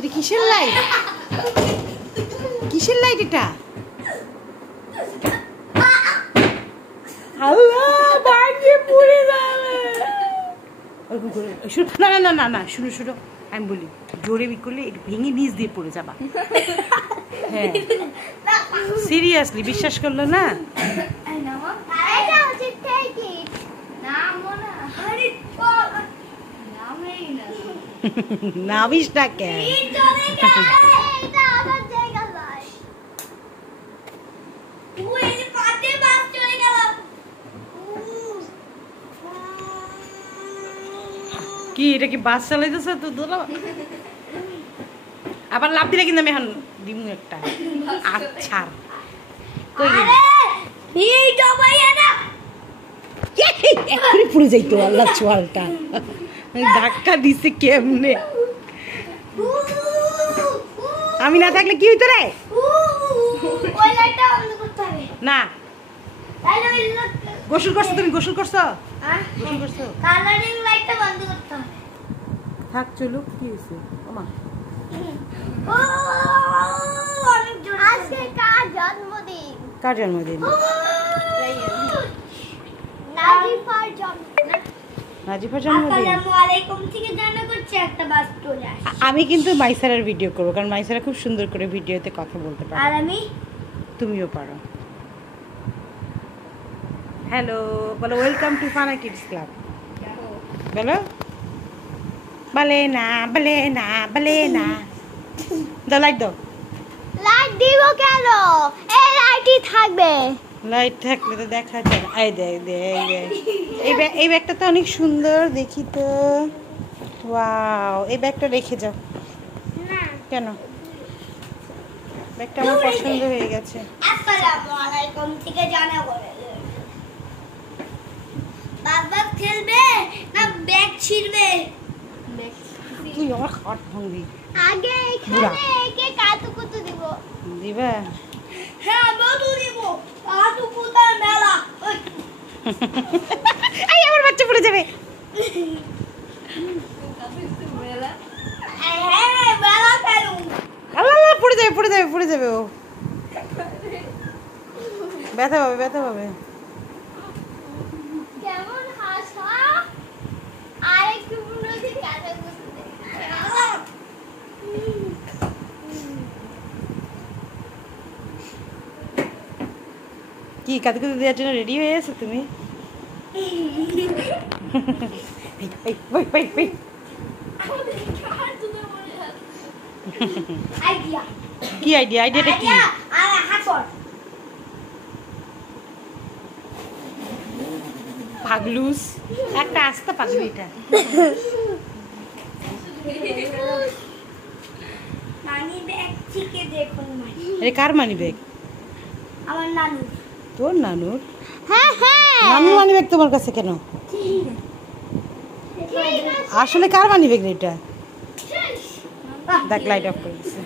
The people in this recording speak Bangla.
এটা কিসের লাইট? কিসের লাইট এটা? আল্লাহ ভাঙে পড়ে যাবে। না না না না না, শুনো শুনো, আমি বলি জোরে করলে এটা ভেঙে নিচ দিয়ে পড়ে যাবা। হ্যাঁ সিরিয়াসলি বিশ্বাস করলো না। নামিস না কেন? কি এটা কি বাস চালাইতেছ তো দোলা? আবার লাভ দিলে কিন্তু আমি এখন দিমু একটা। আচ্ছা এখনই পড়ে যাইতো আল্লাহ চোয়ালটা। ধাক্কা দিছে কেমনে? আমি না থাকলে কি হইতো রে? না গোসল করছো তুমি? গোসল করছো? গোসল করছো? থাক চলো, কি হয়েছে? ওমা কার জন্মদিন? নাজিফার জন্মদিন। আমি কিন্তু মাইসারার ভিডিও করবো, কারণ মাইসারা খুব সুন্দর করে ভিডিওতে কথা বলতে পারে। আর আমি? তুমিও পারো। হ্যালো বলো, welcome to Fanaa kids club বলো। বলে না বলে না বলে না। দাও লাইট দাও। লাইট দিব কেন? এই লাইটই থাকবে। লাইট থাকলে তো দেখা যায়। এই দেখ এই ব্যাগটা তো অনেক সুন্দর, দেখি তো। ওয়াও, এই ব্যাগটা রেখে যাও। না কেন? ব্যাগটা আমার পছন্দ হয়ে গেছে। আসসালামু আলাইকুম থেকে জানাবো। বাবা খেলবে না ব্যাগ ছিড়বে? তুই আমার হাত ভাঙবি। আগে এখানে একে কাতুকুতু দিব। দিবা? হ্যাঁ মধু দিব। কাতুকুতার মেলা। এই আমার বাচ্চা পড়ে যাবে। হ্যাঁ মেলা খেলু। আল্লাহ পড়ে যাবে পড়ে যাবে পড়ে যাবে। ও ব্যথা পাবে ব্যথা পাবে। কেমন হাসা? আরেকটু বুঝি কাতুকুতু। কি কাতুকুতু দেওয়ার জন্য রেডি হয়ে গেছো তুমি? আইডিয়া। কি আইডিয়া? আইডিয়াটা কি? পাগলুস একটা আস্তা পাগলু এটা। নানি ব্যাগ থেকে দেখুন। আরে কার মানি ব্যাগ? আমার নানু। তোর নানুর? হ্যাঁ হ্যাঁ। নানুর মানি ব্যাগ তোমার কাছে কেন? আসলে কার মানি ব্যাগ এটা? দেখ লাইট অফ করে দিছে।